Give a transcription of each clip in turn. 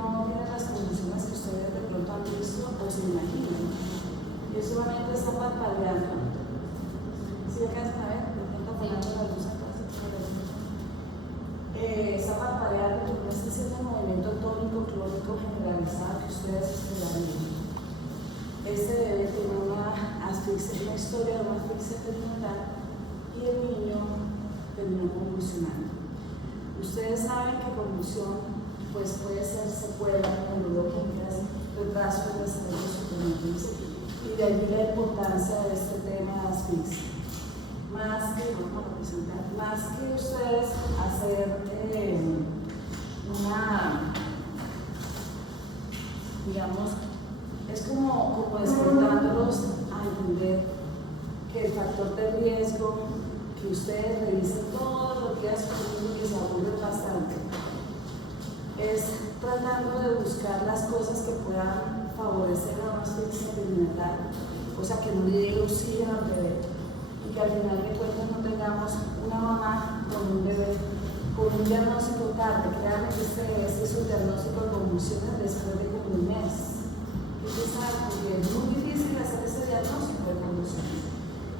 no tiene las condiciones que ustedes de pronto han visto o se imaginan. Y él solamente está parpadeando. ¿Sí alcanzan a ver? De pronto apagando la luz acá. Está parpadeando, pero no está haciendo el movimiento tónico clónico generalizado que ustedes esperarían. Este bebé tiene una historia de una asfixia perinatal y el niño terminó convulsionando. Ustedes saben que convulsión pues, puede ser secuela neurológicas, retraso del desarrollo psicomotriz, y de allí la importancia de este tema de asfixia. Más que ustedes hacer digamos, es como despertándolos a entender que el factor de riesgo, que ustedes revisen todos los días conmigo, que se aburren bastante, es tratando de buscar las cosas que puedan favorecer a una asfixia perinatal, cosa que no le llegue oxígeno al bebé y que al final de cuentas no tengamos una mamá con un bebé con un diagnóstico tarde. Créanme que este es un diagnóstico de convulsiones después de como un mes. Porque es muy difícil hacer ese diagnóstico de convulsiones.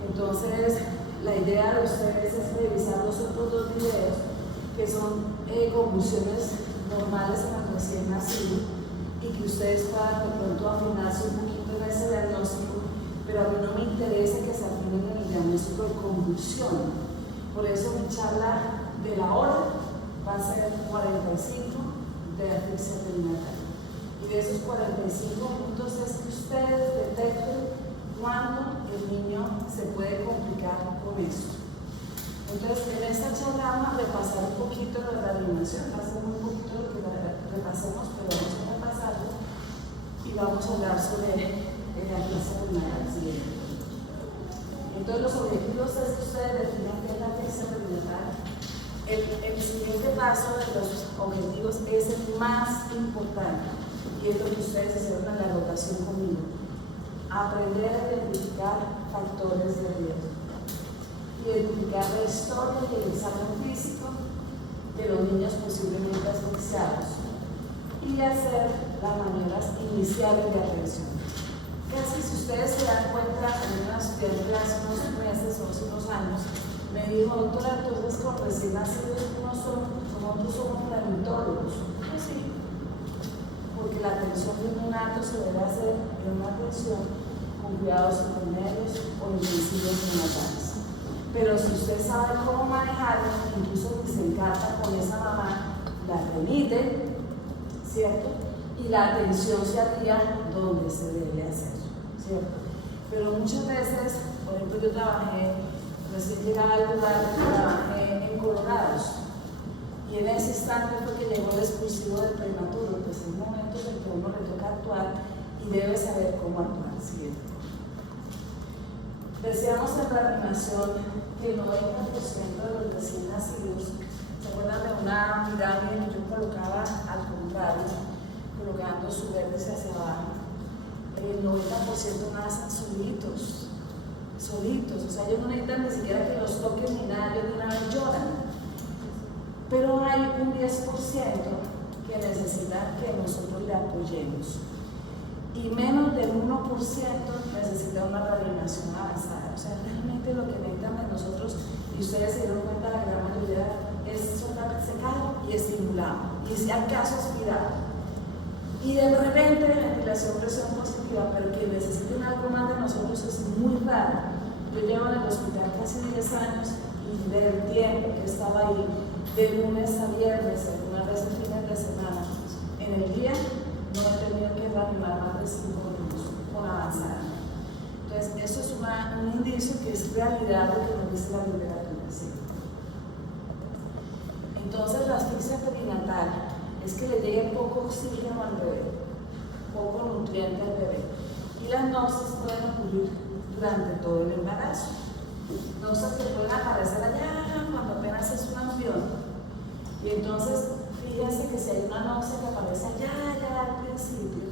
Entonces, la idea de ustedes es revisar los otros dos videos que son convulsiones normales en el recién nacido y que ustedes puedan de pronto afinarse un poquito en ese diagnóstico, pero a mí no me interesa que se afinen en el diagnóstico de convulsión. Por eso mi charla de la hora va a ser 45 de asfixia perinatal. Y de esos 45 minutos es que ustedes detecten cuándo el niño se puede complicar con esto. Entonces, en esta charla vamos a repasar un poquito lo de la animación, va a ser muy poquito lo que repasemos, pero vamos a repasarlo y vamos a hablar sobre la asfixia perinatal siguiente. Entonces, los objetivos es que ustedes definan qué es la asfixia perinatal. El siguiente paso de los objetivos es el más importante. Y es lo que ustedes hicieron en la rotación conmigo. Aprender a identificar factores de riesgo. Identificar la historia y el examen físico de los niños posiblemente asfixiados. Y hacer las maniobras iniciales de atención. Casi si ustedes se dan cuenta, en una estudiante hace unos meses o hace unos años, me dijo, doctora, entonces con recién nacidos nosotros somos planitólogos. Pues sí. Porque la atención de un neonato se debe hacer en una atención con cuidados intermedios o intensivos neonatales. Pero si usted sabe cómo manejarlo, incluso si se encarta con esa mamá, la remite, ¿cierto? Y la atención se haría donde se debe hacer, ¿cierto? Pero muchas veces, por ejemplo, yo trabajé, recién llegaba al lugar, trabajé en Colorados. Y en ese instante fue que llegó el expulsivo del prematuro, pues es un momento en el que uno le toca actuar y debe saber cómo actuar. Siguiente. Decíamos en la animación que el 90% de los recién nacidos, ¿se acuerdan de una pirámide que yo colocaba al contrario, colocando su vértice hacia abajo? El 90% nacen solitos, o sea, ellos no necesitan ni siquiera que los toquen ni nada, ellos de una vez lloran. Pero hay un 10% que necesita que nosotros le apoyemos. Y menos del 1% necesita una reanimación avanzada. O sea, realmente lo que necesitan de nosotros, y ustedes se dieron cuenta, la gran mayoría es soltar secado y estimulado. Y si acaso aspirado. Y de repente ventilación, presión positiva, pero que necesiten algo más de nosotros es muy raro. Yo llevo en el hospital casi 10 años y del tiempo que estaba ahí, de lunes a viernes, algunas veces fines de semana, en el día no he tenido que reanimar más de 5 minutos con avanzada. Entonces, eso es un indicio que es realidad lo que nos dice la literatura. ¿Sí? Entonces, la asfixia perinatal es que le llegue poco oxígeno al bebé, poco nutriente al bebé. Y las náuseas pueden ocurrir durante todo el embarazo. Náuseas que pueden aparecer allá cuando apenas es un avión. Y entonces, fíjense que si hay una náusea que aparece allá al principio,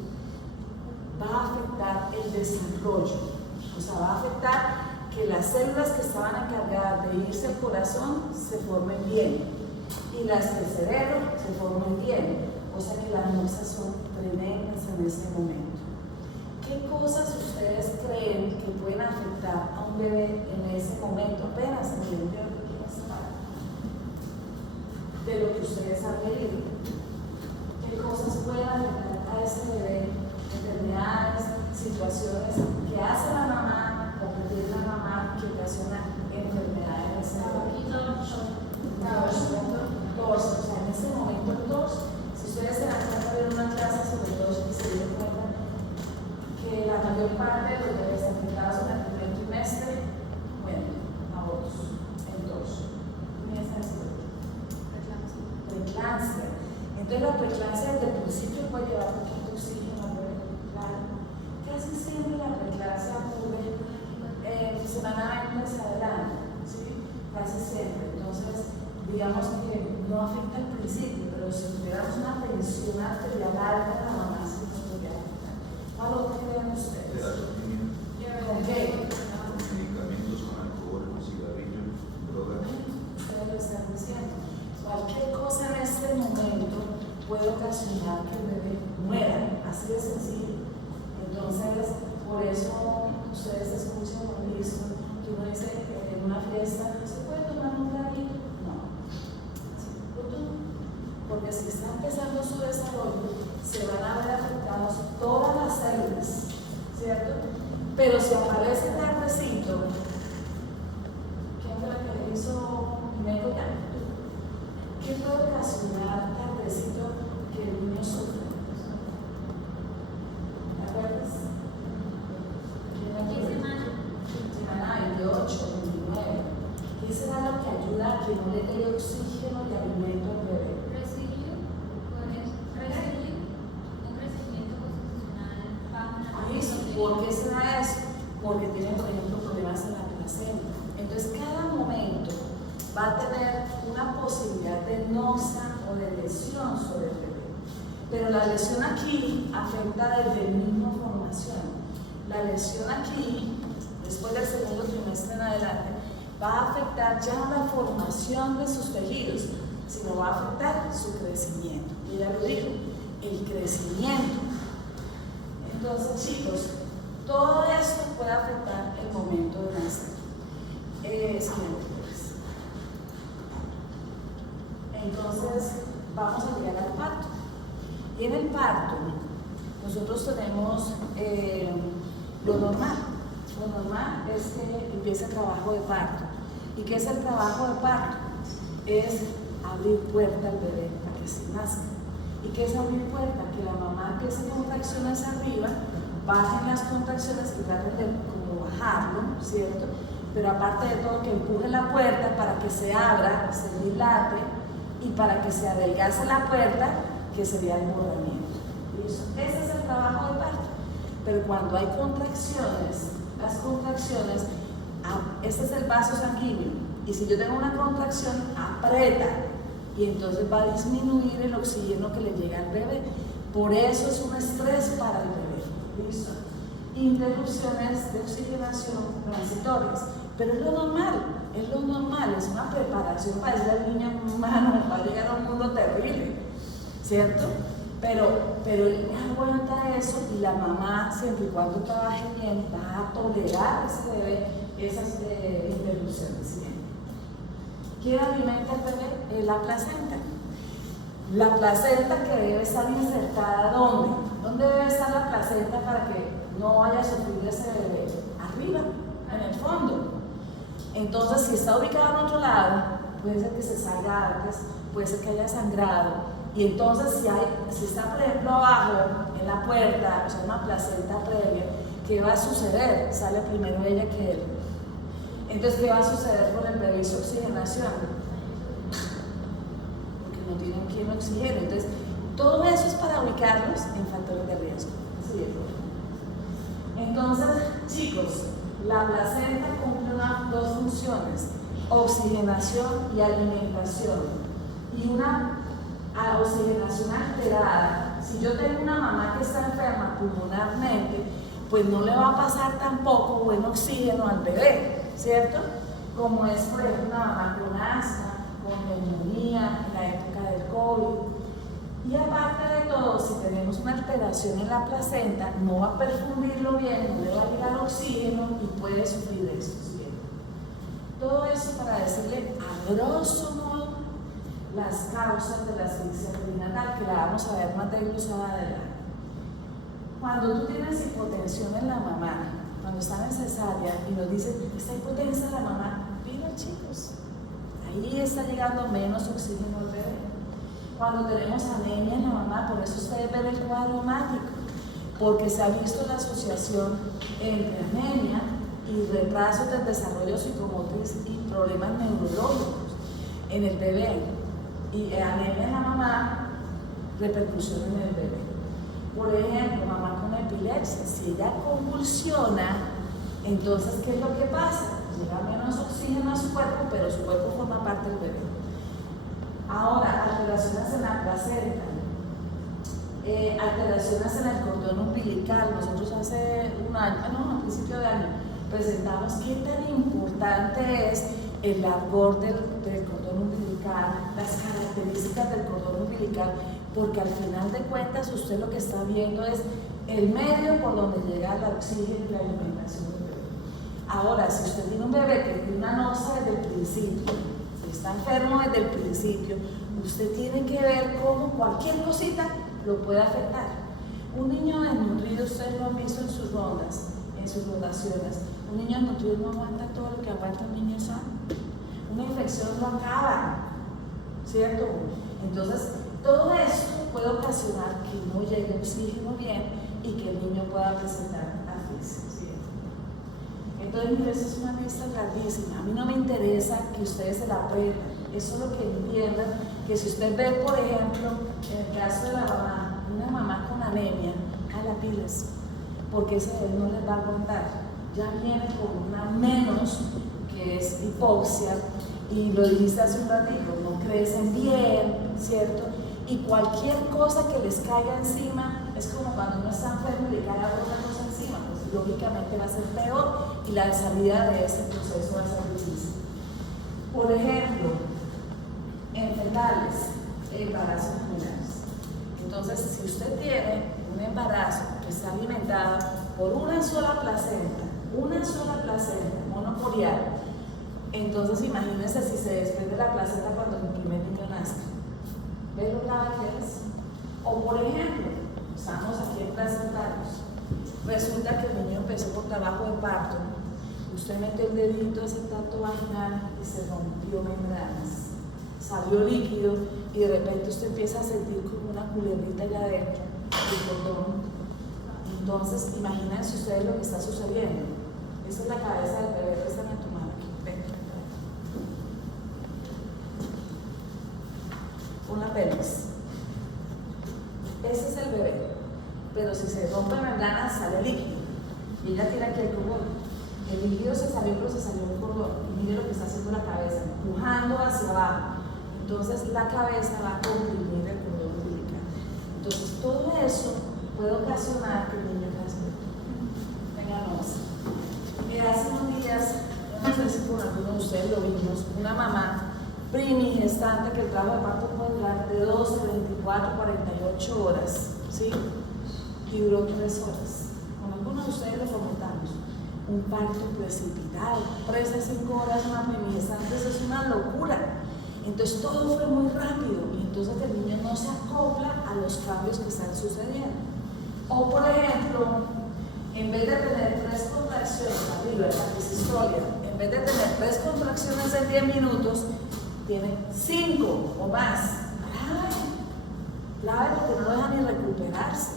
va a afectar el desarrollo. O sea, va a afectar que las células que estaban encargadas de irse al corazón se formen bien y las del cerebro se formen bien. O cosa que las náuseas son tremendas en ese momento. ¿Qué cosas ustedes creen que pueden afectar a un bebé en ese momento, apenas en el interior de una semana? De lo que ustedes han leído. ¿Qué cosas pueden afectar a ese bebé? Enfermedades, situaciones que hace la mamá o que tiene la mamá que ocasionan enfermedades en ese momento. O sea, en ese momento el tos, si ustedes se dan cuenta de una clase sobre tos y se dieron cuenta que la mayor parte de los bebés afectados en el primer trimestre mueren a otros en tos. Comienza esto. Preeclampsia. Entonces la preeclampsia desde el principio puede llevar poquito oxígeno al bebé. Claro. Casi siempre la preeclampsia ocurre semanalmente hacia adelante, ¿sí? Casi siempre. Entonces, digamos que no afecta al principio, pero si tuviéramos una tensión arterial alta, la mamá sí nos podría afectar. ¿Cuál otro creen ustedes? ¿Con qué? Medicamentos, con alcohol, con cigarrillo, drogas. Ustedes lo están diciendo. Cualquier cosa en este momento puede ocasionar que el bebé muera, así de sencillo. Entonces, por eso ustedes escuchan o han visto que uno dice en una fiesta, ¿se puede tomar un traguito? No. Porque si está empezando su desarrollo, se van a ver afectadas todas las células, ¿cierto? Pero si aparece tardecito, ¿quién fue la que le hizo médico ya? ¿Qué puede ocasionar tardecito que el niño sufra? ¿Te acuerdas? 28, 29. ¿Qué será lo que ayuda a que no le dé oxígeno y alimento al bebé? ¿Por qué será eso? Porque tienen, por ejemplo, problemas en la placenta. Entonces, cada momento va a tener una posibilidad de noxa o de lesión sobre el bebé. Pero la lesión aquí afecta desde el mismo formación. La lesión aquí, después del segundo trimestre en adelante, va a afectar ya no la formación de sus tejidos, sino va a afectar su crecimiento. Y ya lo digo, el crecimiento. Entonces, chicos, todo esto puede afectar el momento de nacer. Entonces, vamos a llegar al parto. Y en el parto, nosotros tenemos lo normal. Lo normal es que empiece el trabajo de parto. ¿Y qué es el trabajo de parto? Es abrir puerta al bebé para que se nazca. ¿Y qué es abrir puerta? Que la mamá empiece contracciones arriba, bajen las contracciones y traten de como bajarlo, ¿cierto? Pero aparte de todo, que empuje la puerta para que se abra, se dilate y para que se adelgace la puerta, que sería el bordamiento. Ese es el trabajo de parto. Pero cuando hay contracciones, las contracciones, este es el vaso sanguíneo. Y si yo tengo una contracción, aprieta. Y entonces va a disminuir el oxígeno que le llega al bebé. Por eso es un estrés para el bebé. ¿Listo? Interrupciones de oxigenación transitorias. Pero es lo normal, es una preparación para decirle al niño, mano, va a llegar a un mundo terrible, ¿cierto? Pero él aguanta eso y la mamá, siempre y cuando trabaje bien, va a tolerar ese bebé, esas interrupciones. ¿Sí? ¿Quién alimenta al bebé? La placenta. La placenta que debe estar insertada, ¿dónde? ¿Dónde debe estar la placenta para que no vaya a sufrir ese bebé? Arriba, en el fondo. Entonces, si está ubicada en otro lado, puede ser que se salga antes, puede ser que haya sangrado. Y entonces, si está, por ejemplo, abajo, en la puerta, o sea, una placenta previa, ¿qué va a suceder? Sale primero ella que él. Entonces, ¿qué va a suceder con el bebé y su oxigenación? Porque no tienen quien oxigene. Entonces, todo eso es para ubicarlos en factores de riesgo. Así es. Entonces, chicos, la placenta cumple dos funciones: oxigenación y alimentación. Y una oxigenación alterada, si yo tengo una mamá que está enferma pulmonarmente, pues no le va a pasar tampoco buen oxígeno al bebé, ¿cierto? Como es, por ejemplo, una mamá con asma, con neumonía, en la época del COVID. Y aparte de si tenemos una alteración en la placenta, no va a perfundirlo bien, no le va a llegar oxígeno y puede sufrir de esto. ¿Sí? Todo eso para decirle a grosso modo las causas de la asfixia perinatal, que la vamos a ver más desglosada adelante. Cuando tú tienes hipotensión en la mamá, cuando están en cesárea y nos dicen, está hipotensa la mamá, mira chicos, ahí está llegando menos oxígeno al bebé. Cuando tenemos anemia en la mamá, por eso ustedes ven el cuadro hemático, porque se ha visto la asociación entre anemia y retrasos del desarrollo psicomotriz y problemas neurológicos en el bebé. Y anemia en la mamá, repercusión en el bebé. Por ejemplo, mamá con epilepsia, si ella convulsiona, entonces, ¿qué es lo que pasa? Llega menos oxígeno a su cuerpo, pero su cuerpo forma parte del bebé. Ahora, alteraciones en la placenta, alteraciones en el cordón umbilical. Nosotros hace un año, a principio de año, presentamos qué tan importante es el largor del cordón umbilical, las características del cordón umbilical, porque al final de cuentas usted lo que está viendo es el medio por donde llega el oxígeno y la alimentación del bebé. Ahora, si usted tiene un bebé que tiene una nosa desde el principio, si está enfermo desde el principio, usted tiene que ver cómo cualquier cosita lo puede afectar. Un niño desnutrido, ustedes lo han visto en sus rondas, en sus rotaciones. Un niño desnutrido no aguanta todo lo que aguanta un niño sano. Una infección lo acaba, ¿cierto? Entonces, todo esto puede ocasionar que no llegue oxígeno bien y que el niño pueda presentar asfixia, ¿sí? Entonces, mire, eso es una lista grandísima. A mí no me interesa que ustedes se la aprendan. Eso es lo que entiendan, que si usted ve, por ejemplo, en el caso de la mamá, una mamá con anemia, a la pilas, porque ese bebé no les va a aguantar. Ya viene con una menos, que es hipoxia, y lo dijiste hace un ratito, no crecen bien, ¿cierto? Y cualquier cosa que les caiga encima, es como cuando uno está enfermo y le cae otra cosa encima, pues lógicamente va a ser peor y la salida de ese proceso va a ser difícil. Por ejemplo, en fetales, embarazos generales. Entonces, si usted tiene un embarazo que está alimentado por una sola placenta monoporial, entonces imagínense si se desprende la placenta cuando el primer niño nazca. ¿Ves lo grave que es? O por ejemplo, estamos aquí en placentarios, resulta que el niño empezó por trabajo de parto, usted mete el dedito a ese tracto vaginal y se rompió membranas, salió líquido y de repente usted empieza a sentir como una culebrita allá adentro del cordón. Entonces, imagínense ustedes lo que está sucediendo. Esa es la cabeza del bebé, préstame tu mano aquí, ven. Una pelvis. Ese es el bebé, pero si se rompe membrana sale líquido y ella tiene aquí el cordón. El líquido se salió, pero se salió el cordón. Y mire lo que está haciendo la cabeza, empujando hacia abajo. Entonces la cabeza va a comprimir el cordón umbilical. Entonces todo eso puede ocasionar que el niño nazca. Vengamos. Hace unos días, no sé si por alguno de ustedes lo vimos, una mamá primigestante que el trabajo de parto puede durar de 12, 24, 48 horas, ¿sí? Y duró 3 horas. Con algunos de ustedes lo comentamos. Un parto precipitado, 3 a 5 horas una primigestante, eso es una locura. Entonces todo fue muy rápido y entonces el niño no se acopla a los cambios que están sucediendo. O por ejemplo, en vez de tener 3 contracciones, arriba, la sistólica, en vez de tener 3 contracciones en 10 minutos, tiene 5 o más. Clave porque no deja ni recuperarse.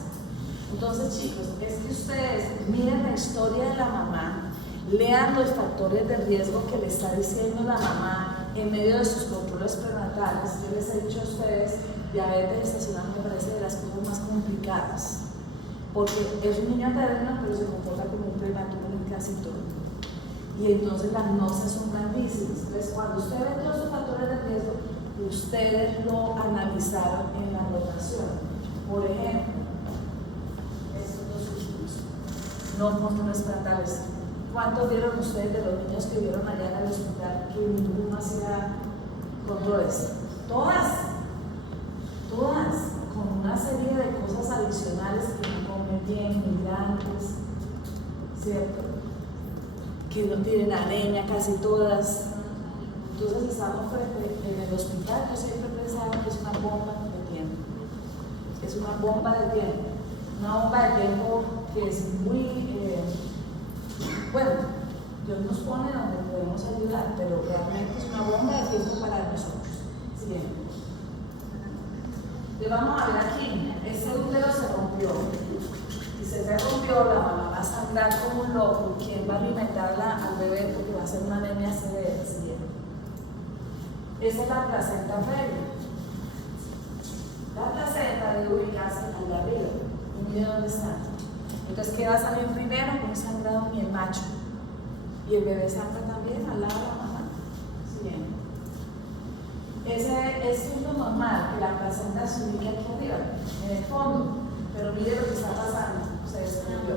Entonces, chicos, es que ustedes miren la historia de la mamá, lean los factores de riesgo que le está diciendo la mamá en medio de sus controles prenatales. Yo les he dicho a ustedes, diabetes gestacional me parece de las cosas más complicadas, porque es un niño terreno, pero se comporta como un prematuro en casi todo. Y entonces las náuseas son grandísimas. Entonces, cuando usted ve todos esos factores de riesgo, ustedes lo analizaron en la rotación. Por ejemplo, estos 2 últimos, no controles prenatales. ¿Cuántos vieron ustedes de los niños que vieron allá en el hospital que ninguno hacía controles? Todas, con una serie de cosas brillantes, ¿cierto? Que no tienen anemia, casi todas. Entonces estamos en el hospital, yo siempre he pensado que es una bomba de tiempo. Es una bomba de tiempo. Una bomba de tiempo que es muy, bueno, Dios nos pone donde podemos ayudar, pero realmente es una bomba de tiempo para nosotros. Siempre. Le vamos a ver aquí, este útero se rompió. Y se rompió, la mamá va a sangrar como un loco. ¿Quién va a alimentarla al bebé? Porque va a ser una anemia severa. Esa es la placenta previa. La placenta debe ubicarse allá arriba. Mire dónde está. Entonces, ¿qué va a salir primero? Un sangrado en el macho. Y el bebé sangra también al lado de la mamá. Bien. Es lo normal, que la placenta se ubique aquí arriba, en el fondo. Pero mire lo que está pasando. Se desprendió.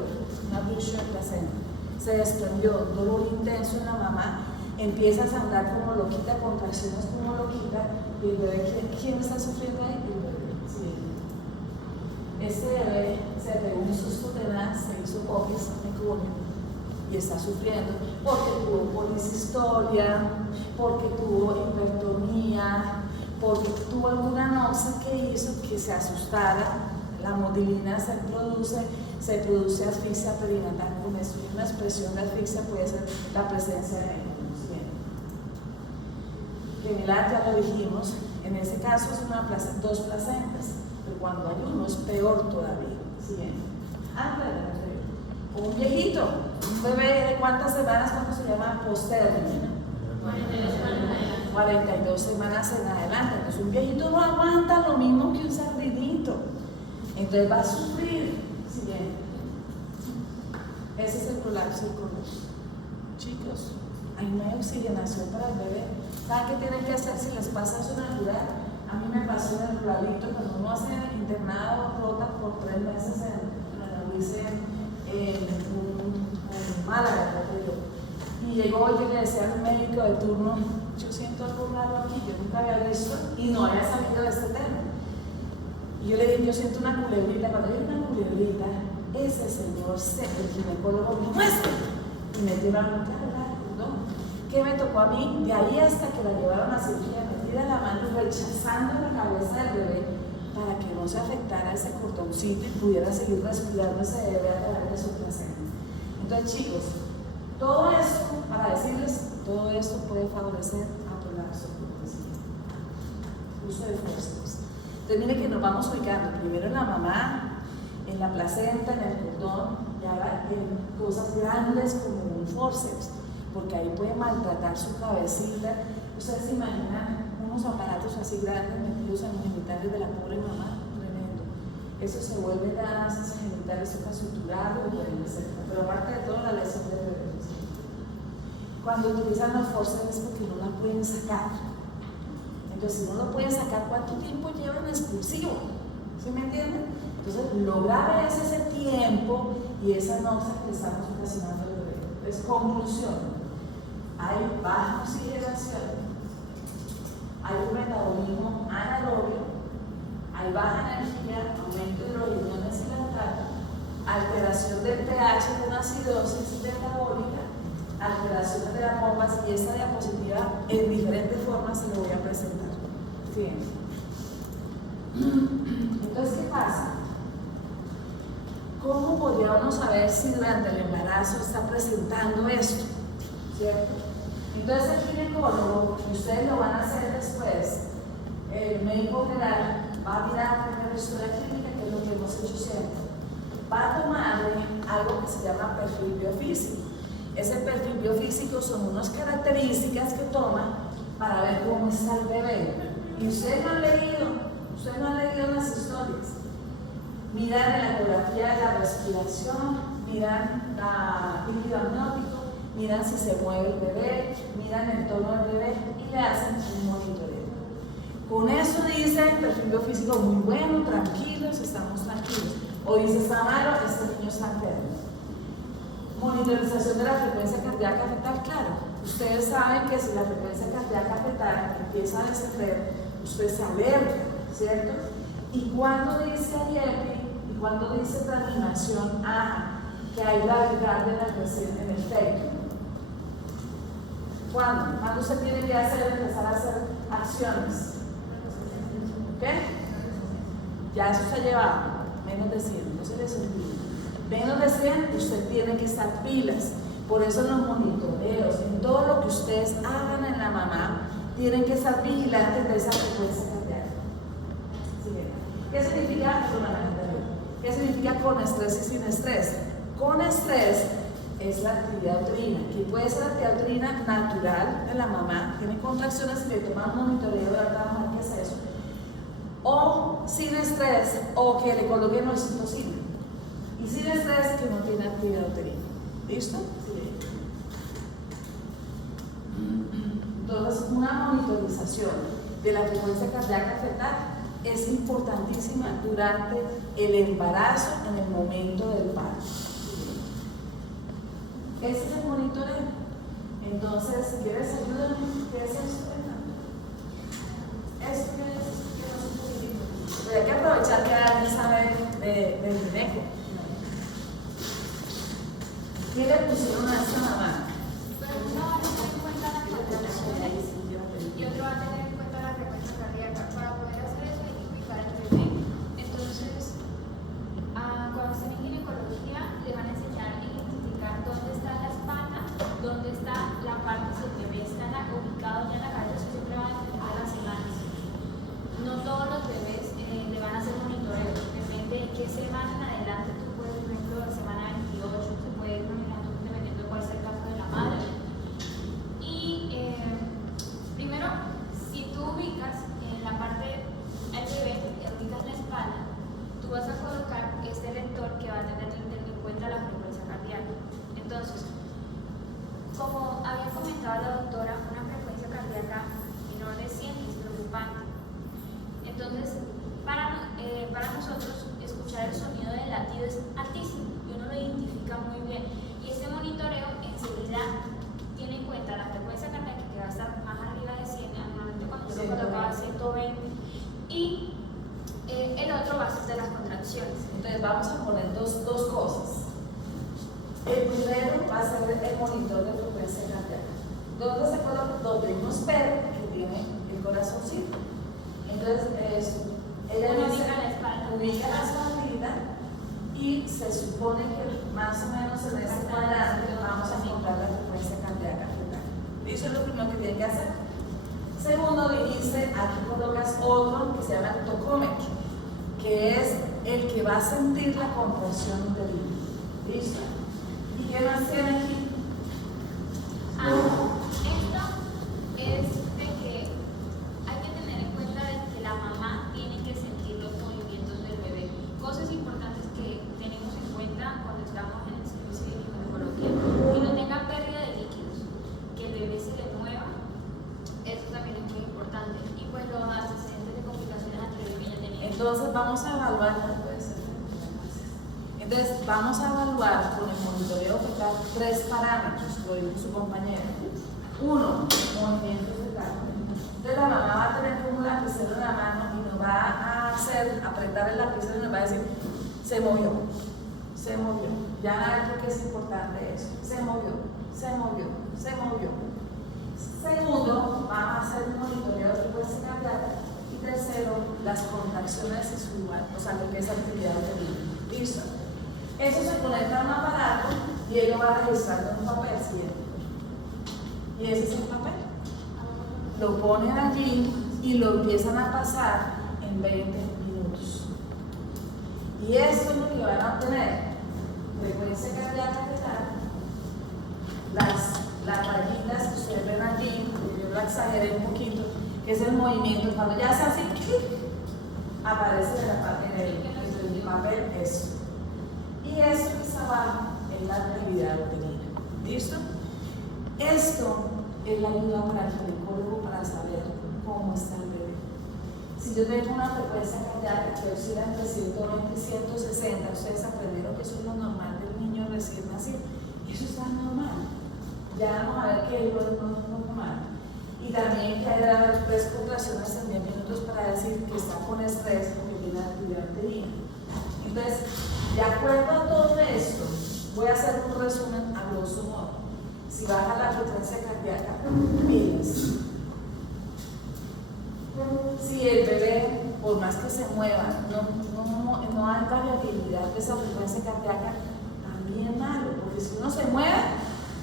Una abducción de placenta. Se desprendió. Dolor intenso en la mamá. Empieza a sangrar como loquita, contracciones como loquita. Y el bebé, ¿quién está sufriendo ahí? El bebé. Sí. Este bebé se pegó un susto tenaz, se hizo popis, y está sufriendo porque tuvo policistolia, porque tuvo hipertonía, porque tuvo alguna náusea que hizo que se asustara. La motilina se produce asfixia perinatal con eso. Y una expresión de asfixia puede ser la presencia de inconsciente. Gemelar, ya lo dijimos, en ese caso es dos placentas, pero cuando hay uno es peor todavía. Un viejito, un bebé de ¿cuántas semanas? ¿Cuánto se llama? Postérmino. 42 semanas en adelante. Entonces un viejito no aguanta lo mismo que un sardinito. Entonces va a sufrir. Ese es el colapso del colon. Chicos, hay una oxigenación para el bebé. ¿Saben qué tienen que hacer si les pasa eso natural? A mí me pasó en el ruralito, cuando uno hace internado, rota por 3 meses en Málaga, y llegó y le decía al médico de turno, yo siento algo raro aquí, yo nunca había visto y no había salido de este tema. Y yo le dije, yo siento una culebrita. Cuando yo una culebrita, ese señor, el ginecólogo, me muestra y me dio una cara, ¿no? ¿Qué me tocó a mí? De ahí hasta que la llevaron a cirugía, metida la mano y rechazando la cabeza del bebé para que no se afectara ese cordoncito y pudiera seguir respirando ese bebé a través de su placenta. Entonces, chicos, todo esto, para decirles, todo esto puede favorecer a prolapso progresivo. Uso de fórceps. Entonces, miren que nos vamos ubicando primero en la mamá, en la placenta, en el cordón, y ahora en cosas grandes como un fórceps, porque ahí puede maltratar su cabecita. Ustedes se imaginan unos aparatos así grandes metidos en los genitales de la pobre mamá, tremendo. Eso se vuelve ganas, esos genitales toca suturarlo, pero aparte de todo, la lesión de bebé. Cuando utilizan los fórceps es porque no la pueden sacar. Entonces, si no lo pueden sacar, ¿cuánto tiempo lleva en expulsivo? ¿Sí me entienden? Entonces, lo grave es ese tiempo y esa náusea que estamos ocasionando al bebé. Entonces, conclusión. Hay baja oxigenación, hay un metabolismo anaerobio, hay baja energía, aumento de los iones y lactato, alteración del pH con acidosis metabólica, alteraciones de las bombas, y esta diapositiva en diferentes formas se lo voy a presentar. Fíjense. Entonces, ¿qué pasa? ¿Cómo podría uno saber si durante el embarazo está presentando esto? ¿Cierto? Entonces el ginecólogo, y ustedes lo van a hacer después, el médico general va a mirar primero historia clínica, que es lo que hemos hecho siempre. Va a tomarle algo que se llama perfil biofísico. Ese perfil biofísico son unas características que toma para ver cómo está el bebé. Y ustedes no han leído las historias. Miran la ecografía de la respiración, miran el líquido amniótico, miran si se mueve el bebé, miran el tono del bebé y le hacen un monitoreo. Con eso dice el perfil biofísico muy bueno, tranquilos, estamos tranquilos. O dice, está malo, este niño está enfermo. Monitorización de la frecuencia cardíaca fetal, claro. Ustedes saben que si la frecuencia cardíaca fetal empieza a descender, usted se alerta, ¿cierto? Y cuando dice IEPI, cuando dice reanimación, que hay bradicardia en efecto. ¿Cuándo usted tiene que empezar a hacer acciones? ¿Ok? Ya eso se ha llevado, menos de 100, no se les olvide. Menos de 100, usted tiene que estar pilas. Por eso en los monitoreos, en todo lo que ustedes hagan en la mamá, tienen que estar vigilantes de esa frecuencia cardíaca. ¿Qué significa? ¿Qué significa con estrés y sin estrés? Con estrés es la actividad uterina, que puede ser actividad uterina natural de la mamá, tiene contracciones y le toma un monitoreo de la mamá, ¿qué es eso? O sin estrés, o que le coloquen oxitocina. Y sin estrés, que no tiene actividad uterina. ¿Listo? Sí. Entonces, una monitorización de la frecuencia cardíaca fetal es importantísima durante el embarazo, en el momento del parto. Ese es el monitoreo. Entonces, si quieres ayúdame, ¿qué es esto? ¿Esto qué es? Explíquenos un poquitito. Pero hay que aprovechar que alguien sabe del gineco. ¿Qué le pusieron a esta mamá? Pero uno va a tener en cuenta la contracción y otro va a tener en cuenta la frecuencia cardíaca. Para poder hacer eso hay que ubicar el bebé. Entonces, cuando estén en ginecología, le van a enseñar a identificar dónde está la espalda, dónde está la parte, si el bebé está ubicado ya en la cabeza, eso siempre va a depender de las semanas. No todos los bebés le van a hacer monitoreo, depende de qué semana en adelante. Tú puedes, por ejemplo, la semana 28, se puede ir manejando dependiendo de cuál sea el caso de la madre. Y primero, si tú ubicas en la parte del bebé, ubicas la espalda, tú vas a colocar este lector que va a tener en cuenta la frecuencia cardíaca. Entonces, como había comentado la doctora, una frecuencia cardíaca menor de 100 es preocupante. Entonces, para nosotros, escuchar el sonido del latido es altísimo y uno lo identifica muy bien. Y este monitoreo enseguida tiene en cuenta la frecuencia cardíaca, que va a estar más arriba de 100, normalmente cuando yo lo colocaba 120, y el otro va a ser de las contracciones. Entonces vamos a poner dos cosas. El primero va a ser el monitor de frecuencia cardíaca. ¿Dónde se coloca? Donde uno espera que tiene el corazoncito. Entonces ella dice, ubica la espaldita y se supone que más o menos en ese cuadrante vamos a encontrar la frecuencia cardíaca fetal. Eso es lo primero que tienen que hacer. Segundo, dijiste, aquí colocas otro que se llama el tocómetro, que es el que va a sentir la contracción uterina. ¿Listo? ¿Y qué más tiene aquí? Esto es de que hay que tener en cuenta de que la mamá tiene que sentir los movimientos del bebé. Cosas importantes que tenemos en cuenta cuando estamos en el servicio de ginecología. Que no tenga pérdida de líquidos, que el bebé se le mueva, eso también es muy importante. Y pues los antecedentes de complicaciones anteriores que ya tenía. Entonces vamos a evaluar, con el monitoreo fetal 3 parámetros, lo dijo su compañero. 1, movimiento fetal. Entonces la mamá va a tener como un lapicero en la mano y nos va a apretar el lapicero y nos va a decir, se movió. Ya nada, porque es importante eso. Se movió. Segundo, vamos a hacer un monitoreo de frecuencia cardíaca. Y tercero, las contracciones y su igual, o sea, lo que es actividad uterina. ¿Listo? Eso se conecta a un aparato y él lo va registrando en un papel siempre. Y ese es el papel. Lo ponen allí y lo empiezan a pasar en 20 minutos. Y esto es lo que van a obtener: frecuencia cardíaca fetal, las rayitas que ustedes ven allí, yo lo exageré un poquito, que es el movimiento, cuando ya se hace, aparece en el papel eso. Y esto que está abajo es la actividad uterina. ¿Listo? Esto es la ayuda para el ginecólogo para saber cómo está el bebé. Si yo tengo una frecuencia cardíaca que oscila entre 120 y 160, ustedes aprendieron que eso es lo normal del niño recién nacido. Eso está normal. Ya vamos a ver que no es normal. Y también que hay que dar 3 contracciones en 10 minutos para decir que está con estrés o que tiene actividad uterina. Entonces, Si baja la frecuencia cardíaca, pilas. Si el bebé, por más que se mueva, no hay variabilidad de esa frecuencia cardíaca, también malo, porque si uno se mueve,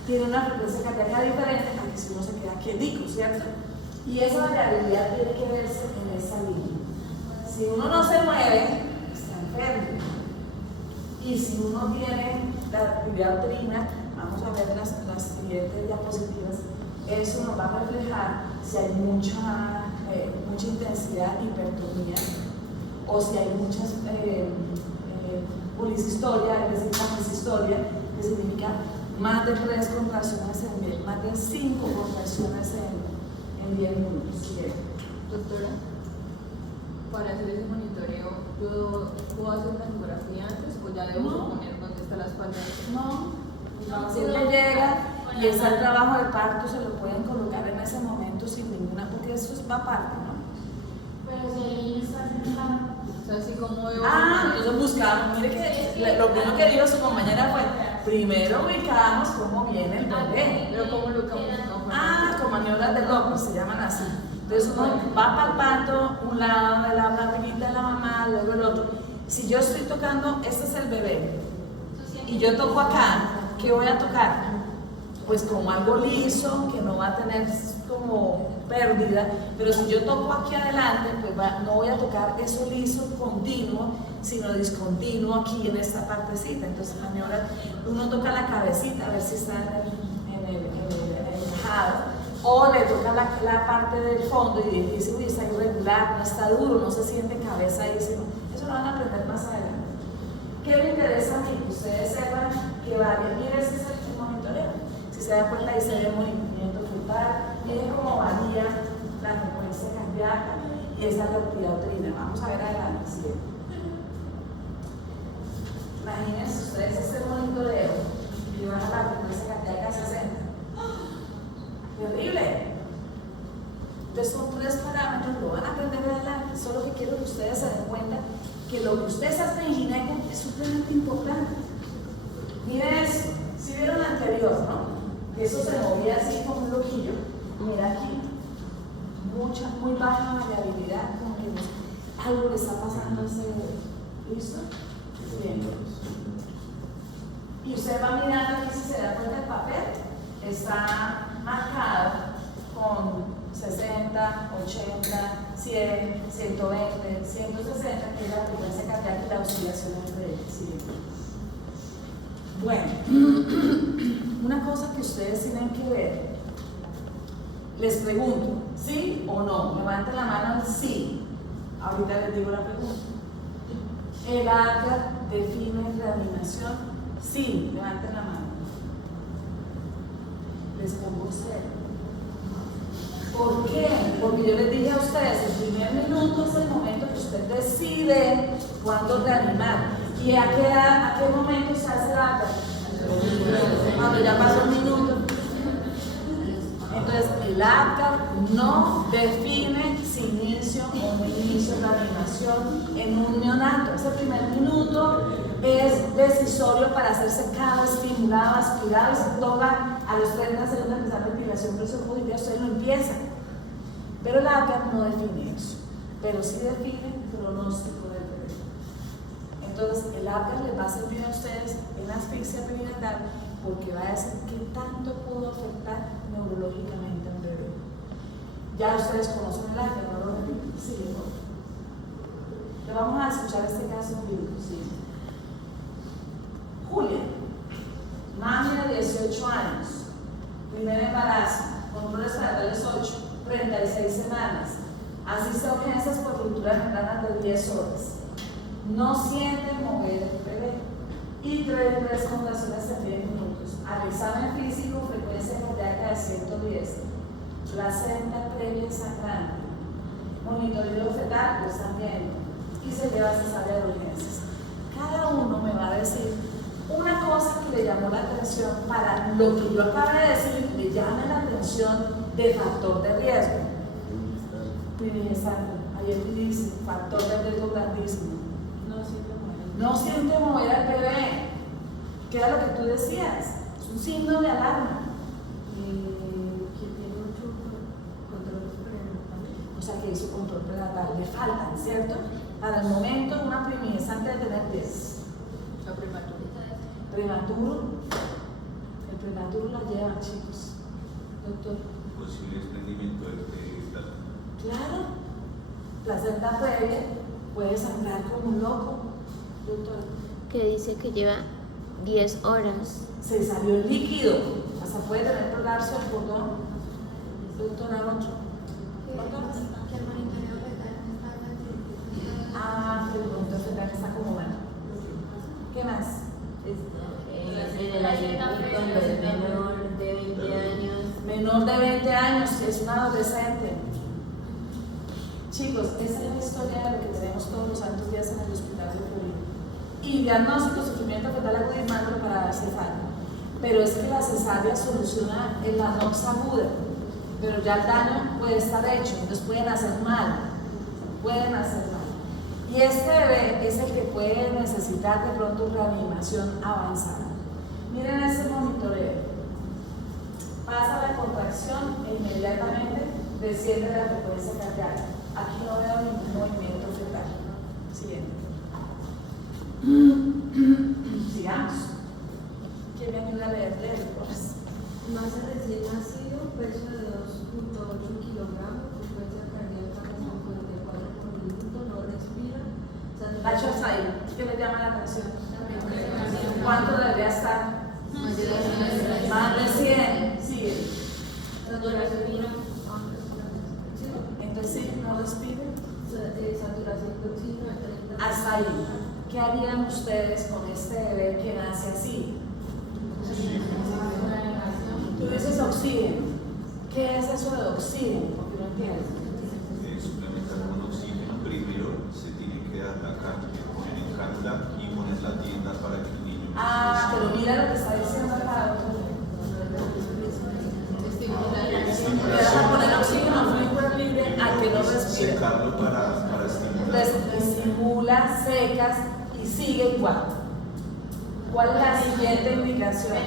tiene una frecuencia cardíaca diferente a que si uno se queda quietico, ¿cierto? Y esa variabilidad tiene que verse en esa línea. Si uno no se mueve, está enfermo. Y si uno tiene la actividad uterina, vamos a ver en las siguientes diapositivas, eso nos va a reflejar si hay mucha intensidad de hipertonía o si hay muchas policistoria, en vez de panicistoria, que significa más de 3 contracciones más de 5 contracciones en 10 minutos. ¿Sí? Doctora, para hacer ese monitoreo, ¿puedo hacer una ecografía antes o ya debo suponer dónde está la espalda? No, si le llega y está el trabajo de parto, se lo pueden colocar en ese momento sin ninguna, porque eso va aparte, ¿no? Pero si el niño está sentado. O sea, así como debo Entonces buscamos, mire que lo primero que dijo su compañera fue, primero ubicamos cómo viene el bebé. pero ¿cómo lo ubicamos? Con maniobras de López, se llaman así. Entonces uno va palpando un lado de la barriguita de la mamá, luego el otro. Si yo estoy tocando, este es el bebé, y yo toco acá, ¿qué voy a tocar? Pues como algo liso, que no va a tener como pérdida, pero si yo toco aquí adelante, pues no voy a tocar eso liso continuo, sino discontinuo aquí en esta partecita. Entonces maniobra, uno toca la cabecita a ver si está en el tejado, o le toca la parte del fondo y dice, uy, está irregular, no está duro, no se siente cabeza ahí, eso lo van a aprender más adelante. ¿Qué me interesa a mí? Que ustedes sepan que varía. Mire, ese es el monitoreo. Si se da cuenta, ahí se ve movimiento fetal, miren cómo varía la frecuencia cardíaca y esa es la actividad uterina. Vamos a ver adelante. ¿Sí? Imagínense ustedes este monitoreo y baja la frecuencia cardíaca a 60. ¡Terrible! Entonces son 3 parámetros, lo van a aprender adelante. Solo que quiero que ustedes se den cuenta que lo que ustedes hacen en gineco es supremamente importante. Miren eso, si vieron lo anterior, ¿no? Que eso se movía así como un loquillo. Mira aquí, muy baja variabilidad, como que algo le está pasando a ese bebé. ¿Listo? Bien. Y usted va mirando aquí, si se da cuenta, el papel está marcado con 60, 80, 100, 120, 160, que es la frecuencia cardíaca y la oscilación entre ellas. Bueno, una cosa que ustedes tienen que ver, les pregunto, ¿sí o no? Levanten la mano en sí. Ahorita les digo la pregunta. ¿El ACA define reanimación? Sí, levanten la mano. Les pongo cero. ¿Por qué? Porque yo les dije a ustedes, el primer minuto es el momento que usted decide cuándo reanimar. ¿Y a qué momento se hace la ACA? Cuando ya pasó un minuto. Entonces, el ACA no define si inicio o no inicio la reanimación en un neonato. Ese primer minuto es decisorio para hacerse cada estimulado, aspirado y se toca a los 30 segundos de empezar la ventilación, pero eso hoy día ustedes lo empiezan. Pero el ACA no define eso, pero sí define el pronóstico del bebé. Entonces, el ACA les va a servir a ustedes en la asfixia perinatal porque va a decir qué tanto pudo afectar neurológicamente a un bebé. Ya ustedes conocen el ACA, ¿no lo repito? Sí, ¿no? Le vamos a escuchar este caso en vivo, sí. Julia, mami de 18 años, primer embarazo, controles prenatales 8, 36 semanas, asiste a urgencias por ruptura membrana de 10 horas, no siente mover el bebé y 3 contracciones en 10 minutos. Al examen físico, frecuencia cardíaca de 110, placenta previa sangrante, monitoreo fetal, lo están viendo, y se lleva a cesárea de urgencias. Cada uno me va a decir una cosa que le llamó la atención para lo que yo acabo de decir, le llama la atención de factor de riesgo. Ayer dice factor de riesgo grandísimo. No siente mover al bebé, que era lo que tú decías, es un signo de alarma. que tiene 8 controles prenatales. O sea que hizo control prenatal. Le faltan, ¿cierto? Para el momento, una primicia antes de tener 10. La prematura. Prematuro. El prematuro la lleva, chicos. Doctor. Posible desprendimiento del placenta. Claro. Placenta puede sangrar como un loco. Doctor. Que dice que lleva 10 horas. Se salió el líquido. Hasta puede tener prolapso del cordón. Doctora, otro. Que el monitoreo fetal está en Ah, que el monitoreo fetal está como bueno. ¿Qué más? En el ayuntamiento es menor de 20 años. Menor de 20 años, es un adolescente. Chicos, esa es la historia de lo que tenemos todos los santos días en el hospital de Florida. Y diagnóstico, sufrimiento fetal agudo y mando para dar cesárea. Pero es que la cesárea soluciona la nox aguda, pero ya el daño puede estar hecho, entonces pueden hacer mal. Y este bebé es el que puede necesitar de pronto reanimación avanzada. Miren ese monitoreo. Pasa la contracción e inmediatamente desciende la frecuencia cardíaca. Aquí no veo ningún movimiento fetal. Siguiente. Sigamos. ¿Quién me ayuda a leer? Masa recién nacido, peso de 2.8 kilogramos, frecuencia cardíaca de 54 por minuto, no respira. Hachos ahí. ¿Qué le llama la atención? ¿Cuánto debería estar? Más de 100. Sigue. Entonces sí, no respira. Saturación de oxígeno de 30. Hasta ahí. ¿Qué harían ustedes con este bebé que nace así? Tú dices oxígeno. ¿Qué es eso de oxígeno? Porque no entiendo. Suplementar con oxígeno. Primero se tiene que dar la carne, poner en cánula y poner la tienda para que el niño. Ah, pero mira lo que está diciendo acá, doctor. Le vas a poner oxígeno fluido libre al que no respira. Secarlo para estimular. Estimula, secas y sigue igual. ¿Cuál es la siguiente indicación?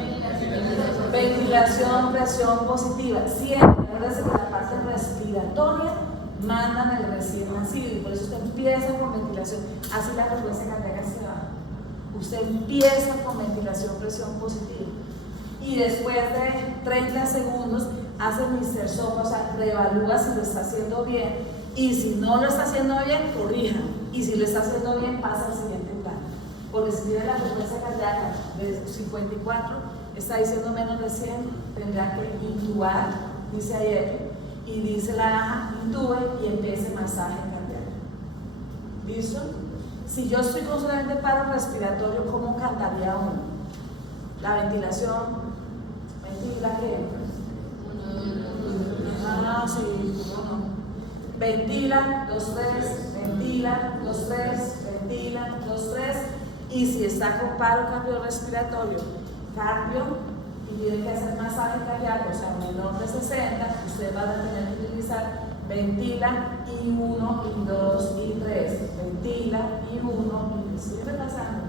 Ventilación, presión positiva. Siempre, acuérdense que la parte respiratoria mandan el recién nacido y por eso usted empieza con ventilación. Así la frecuencia cardíaca se baja. Usted empieza con ventilación, presión positiva. Y después de 30 segundos hace el Mr. Sopa, o sea, reevalúa si lo está haciendo bien. Y si no lo está haciendo bien, corrija. Y si lo está haciendo bien, pasa al siguiente plan. Porque si tiene la frecuencia cardíaca de 54, está diciendo menos de 100, tendrá que intubar, dice ayer, y dice la AJA, intube y empiece masaje cardíaco. ¿Listo? Si yo estoy con solamente paro respiratorio, ¿cómo cantaría uno? La ventilación, ventila qué? Ah, sí, uno. Ventila, 2, 3, ventila, 2, 3, ventila, 2, 3. Y si está con paro cardiorrespiratorio, cardio, y tiene que hacer masaje cardíaco, o sea, menor de 60, usted va a tener que utilizar ventila y 1, y 2, y 3. Ventila y 1, y 3. Sigue repasando.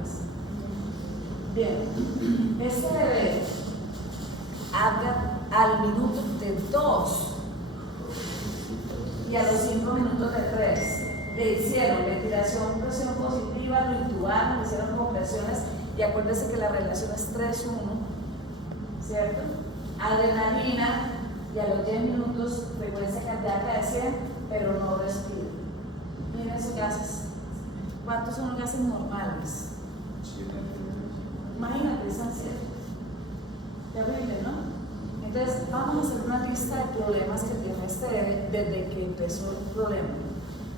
Bien, este bebé habla al minuto de 2 y a los 5 minutos de 3. Le hicieron ventilación, presión positiva, lo intubaron, le hicieron compresiones y acuérdense que la relación es 3-1, ¿cierto? Adrenalina y a los 10 minutos frecuencia cardíaca de 100, pero no respira. Miren esos gases. ¿Cuántos son los gases normales? 7. Imagínate, es ansiedad. Terrible, ¿no? Entonces, vamos a hacer una lista de problemas que tiene este bebé desde que empezó el problema.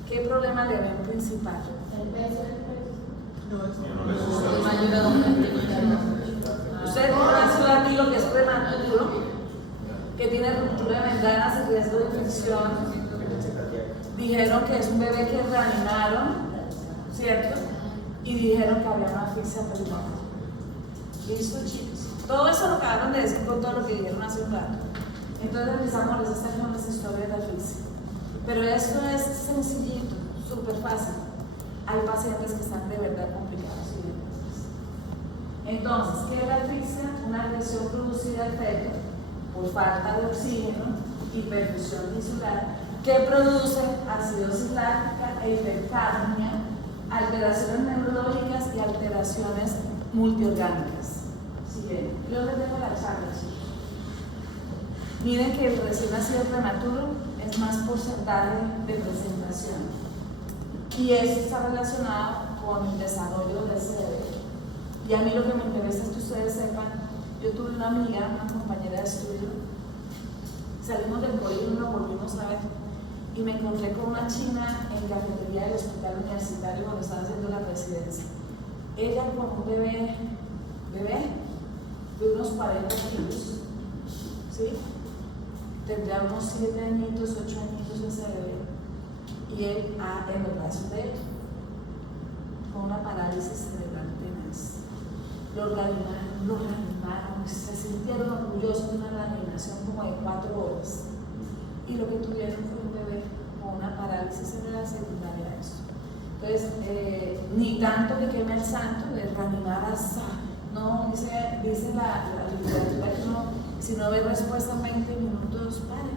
¿Qué problema le ven principal? El peso del peso. No le asusta. Usted conoce un latido que es prematuro, que tiene ruptura de membranas y riesgo de infección. Dijeron que es un bebé que reanimaron, ¿cierto? Y dijeron que había una asfixia pulmonar. ¿Listo, chicos? Todo eso lo acabaron de decir con todo lo que dijeron hace un rato. Entonces, mis amores, esta es nuestra historia de la asfixia. Pero esto es sencillito, súper fácil. Hay pacientes que están de verdad complicados. Entonces, ¿qué es la asfixia? Una agresión producida al feto por falta de oxígeno y perfusión tisular, que produce acidosis láctica e hipercapnia, alteraciones neurológicas y alteraciones multiorgánicas. Si bien, yo les dejo la charla, chicos. Miren que el recién nacido prematuro es más porcentaje de presentación y eso está relacionado con el desarrollo del cerebro. Y a mí lo que me interesa es que ustedes sepan, yo tuve una amiga, una compañera de estudio, salimos del colegio y nos volvimos a ver y me encontré con una china en la cafetería del hospital universitario cuando estaba haciendo la residencia. Ella con un bebé de unos 40 kilos, ¿sí? Tendría unos 7 añitos, 8 añitos ese bebé, y él en los brazos de él, con una parálisis cerebral tenaz. Lo reanimaron, se sintieron orgullosos de una reanimación como de 4 horas. Y lo que tuvieron fue un bebé con una parálisis cerebral secundaria a eso. Entonces, ni tanto que queme al santo, de reanimar hasta, no, dice la literatura que no, si no ve respuesta en 20 minutos, pare,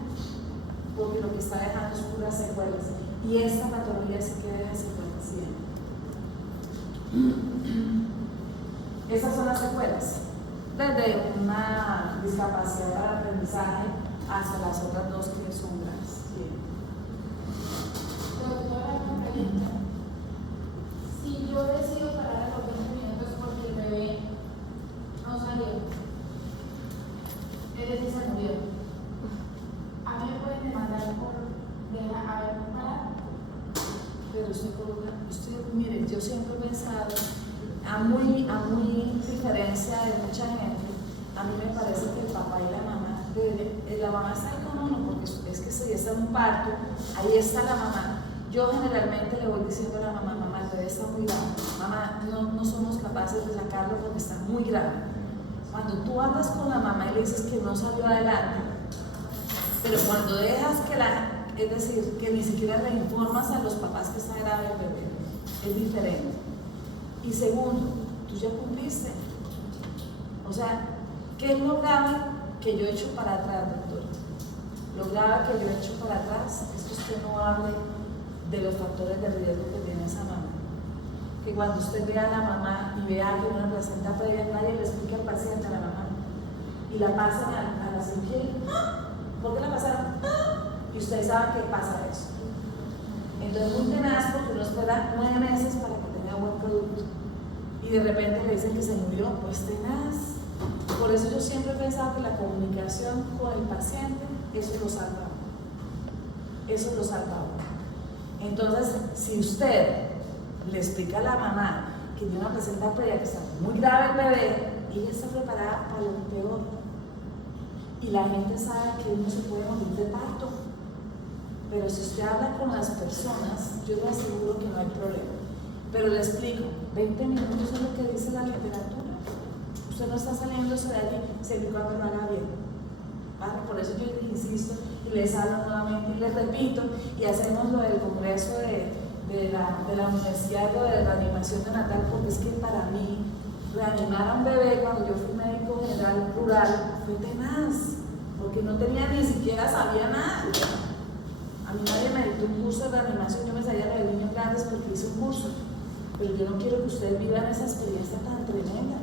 porque lo que está dejando es puras secuelas. Y esta patología sí que deja secuelas siempre. Esas son las secuelas, desde una discapacidad para aprendizaje hasta las otras dos que son graves. Doctora, una pregunta. Si yo decido parar a los 20 minutos porque el bebé no salió, es decir, se murió, ¿a mí me pueden demandar por haber parado? Pero mire, yo siempre he pensado, a muy diferencia de mucha gente, a mí me parece que el papá y la mamá, la mamá está ahí con uno, porque es que si está en un parto, ahí está la mamá. Yo generalmente le voy diciendo a la mamá, mamá, el bebé está muy grave, mamá, no somos capaces de sacarlo porque está muy grave. Cuando tú hablas con la mamá y le dices que no salió adelante, pero cuando dejas es decir, que ni siquiera le informas a los papás que está grave el bebé, es diferente. Y segundo, tú ya cumpliste. O sea, ¿qué es lo grave que yo he hecho para atrás, doctor? Lo grave que yo he hecho para atrás es que usted no hable de los factores de riesgo que tiene esa mamá. Que cuando usted vea a la mamá y vea que una placenta previa, nadie le explica al paciente, a la mamá, y la pasan a la cirugía. ¿Por qué la pasaron? Y ustedes saben qué pasa eso. Entonces, muy tenaz porque uno espera 9 meses para que tenga buen producto. Y de repente le dicen que se murió, pues tenaz. Por eso yo siempre he pensado que la comunicación con el paciente, eso lo salva a uno. Eso lo salva a uno. Entonces, si usted le explica a la mamá que tiene una placenta previa, que está muy grave el bebé, ella está preparada para lo peor. Y la gente sabe que uno se puede morir de parto. Pero si usted habla con las personas, yo le aseguro que no hay problema. Pero le explico, 20 minutos es lo que dice la literatura. Usted no está saliéndose de allí siempre y cuando lo haga bien. ¿Vale? Por eso yo les insisto y les hablo nuevamente y les repito, y hacemos lo del congreso de la universidad, lo de reanimación neonatal, porque es que para mí reanimar a un bebé cuando yo fui médico general rural fue tenaz, porque no tenía ni siquiera sabía nada. A mí nadie me dictó un curso de reanimación, yo me sabía lo de niños grandes porque hice un curso, pero yo no quiero que ustedes vivan esa experiencia tan tremenda.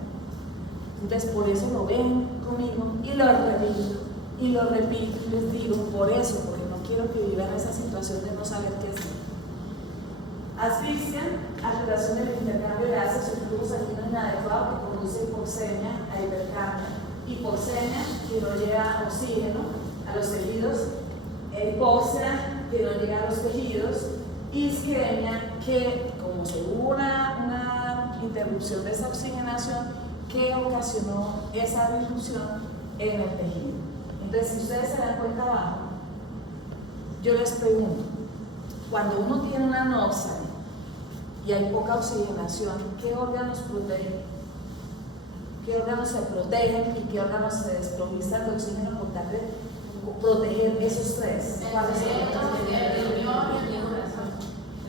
Entonces por eso lo ven conmigo y lo repito y les digo, por eso, porque no quiero que vivan esa situación de no saber qué hacer. Asfixia, alteración del intercambio de gases o flujo sanguíneo inadecuado que conduce hipoxemia a hipercapnia, hipoxemia que no llega oxígeno a los tejidos, hipoxia que no llega a los tejidos, isquemia que como se hubo una interrupción de esa oxigenación que ocasionó esa disrupción en el tejido. Entonces, si ustedes se dan cuenta abajo, yo les pregunto, cuando uno tiene una anoxia y hay poca oxigenación, ¿qué órganos protegen? ¿Qué órganos se protegen y qué órganos se desprovistan de oxígeno por tal de proteger esos tres? ¿Cuáles son? El riñón y el corazón.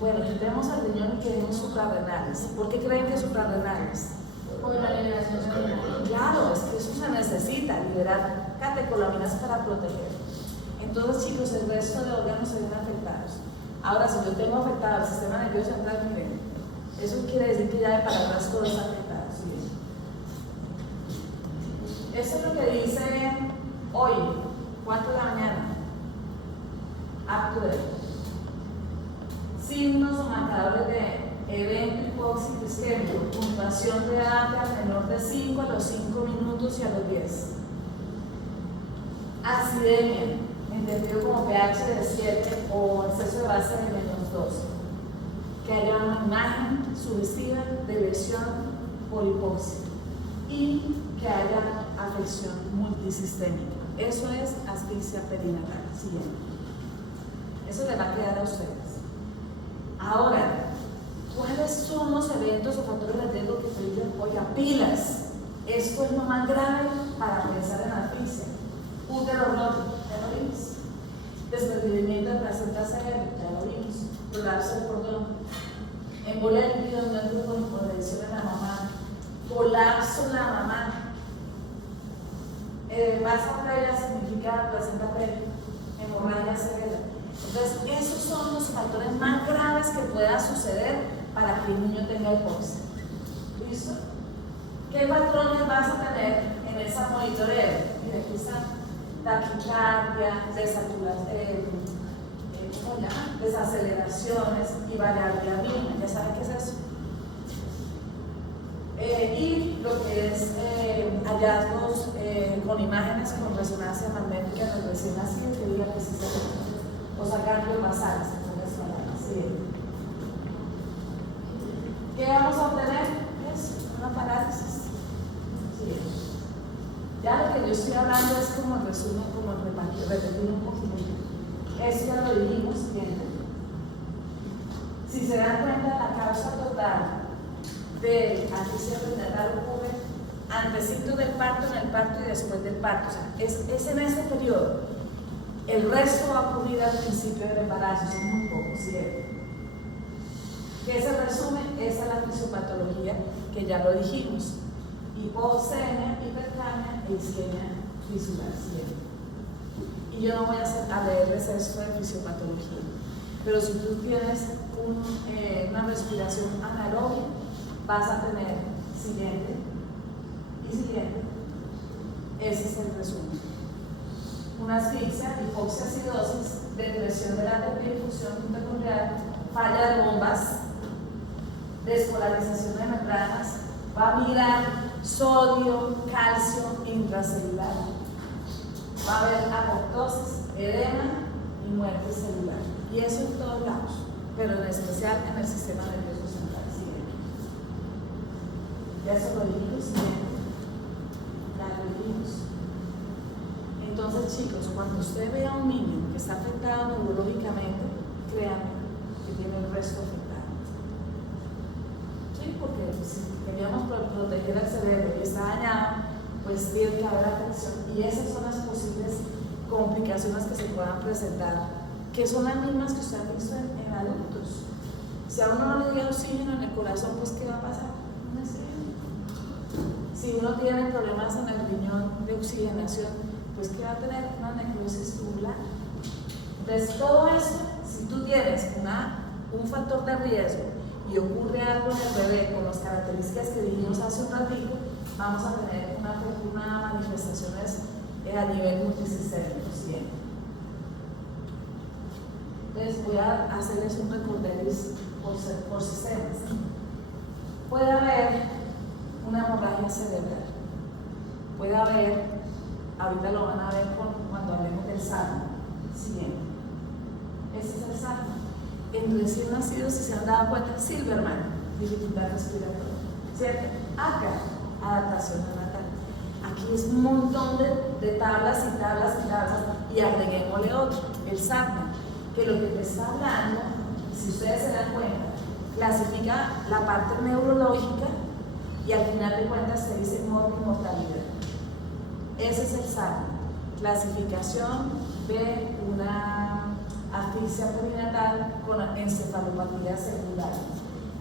Bueno, quitemos al riñón y queremos suprarrenales. ¿Por qué creen que suprarrenales? Por la liberación de Las canículas. Claro, es que eso se necesita, liberar catecolaminas para proteger. Entonces, chicos, el resto de órganos se ven afectados. Ahora, si yo tengo afectado el sistema nervioso central, miren, eso quiere decir que ya de para atrás todo está afectado. ¿Sí? Eso es lo que dice hoy, 4 de la mañana. Up to date. Signos o marcadores de evento hipóxico isquémico, puntuación de ATA menor de 5 a los 5 minutos y a los 10. Acidemia, entendido como pH de 7 o exceso de base de -2. Que haya una imagen sugestiva de lesión por hipoxia y que haya afección multisistémica. Eso es asfixia perinatal. Siguiente. Eso le va a quedar a ustedes. Ahora, ¿cuáles son los eventos o factores de riesgo que te dicen, oiga, pilas? Esto es lo más grave para pensar en asfixia. Útero roto, ya lo vimos. Desprendimiento de placenta severa, ya lo vimos. Colapso del cordón. Embolia líquido en el grupo de hipotensión en la mamá. Colapso en la mamá. Vasa previa significa placenta previa. Hemorragia severa. Entonces, esos son los factores más graves que pueda suceder para que el niño tenga hipoxia. ¿Listo? ¿Qué patrones vas a tener en esa monitoreo? Mira, aquí está taquicardia, desaceleraciones y variabilidad. ¿Ya saben qué es eso? Y lo que es hallazgos con imágenes con resonancia magnética en los recién nacidos, que diga que sí se ve. O sea, cambios basales, ¿sí? ¿Qué vamos a obtener? Es una parálisis. ¿Sí? Ya lo que yo estoy hablando es como el resumen, como el repetir un poquito. Eso ya lo dijimos, siguiente. Si se dan cuenta, la causa total de asfixia perinatal ocurre antecitos del parto, en el parto y después del parto. O sea, es en ese periodo. El resto va a ocurrir al principio del embarazo, son muy pocos, ¿cierto? ¿Qué se resume? Esa es la fisiopatología que ya lo dijimos. Hipoxemia, hipercamia e isquemia fisural, ¿cierto? Y yo no voy a leerles esto de fisiopatología, pero si tú tienes una respiración anaerobia, vas a tener siguiente y siguiente. Ese es el resumen. Una asfixia, hipoxia, acidosis, depresión de la perfusión mitocondrial, falla de bombas, despolarización de membranas, va a migrar sodio, calcio intracelular, va a haber apoptosis, edema y muerte celular. Y eso en todos lados, pero en especial en el sistema nervioso central. Siguiente. Ya se lo dijimos, siguiente. Ya lo dijimos. Entonces, chicos, cuando usted vea a un niño que está afectado neurológicamente, créanme que tiene el resto afectado. Sí, porque si queríamos proteger el cerebro y está dañado, pues tiene que haber afección. Y esas son las posibles complicaciones que se puedan presentar, que son las mismas que usted ha visto en adultos. Si a uno no le llega oxígeno en el corazón, pues ¿qué va a pasar? No sé. Si uno tiene problemas en el riñón de oxigenación, pues ¿qué va a tener? Una necrosis tubular. Entonces, todo esto, si tú tienes un factor de riesgo y ocurre algo en el bebé con las características que dijimos hace un ratito, vamos a tener una manifestaciones a nivel multisistémico. Siguiente. Entonces, voy a hacerles un recorderis por sistemas. Puede haber una hemorragia cerebral, puede haber, ahorita lo van a ver cuando hablemos del sarna. Siguiente. Ese es el sarna. En recién nacidos, si se han dado cuenta, Silberman, dificultad respiratoria, ¿cierto? Acá, adaptación neonatal. Aquí es un montón de tablas y tablas y tablas, y agreguémosle otro, el sarna, que lo que te está hablando, si ustedes se dan cuenta, clasifica la parte neurológica y al final de cuentas te dice mortalidad. Ese es el sarna, clasificación de una asfixia perinatal con encefalopatía celular.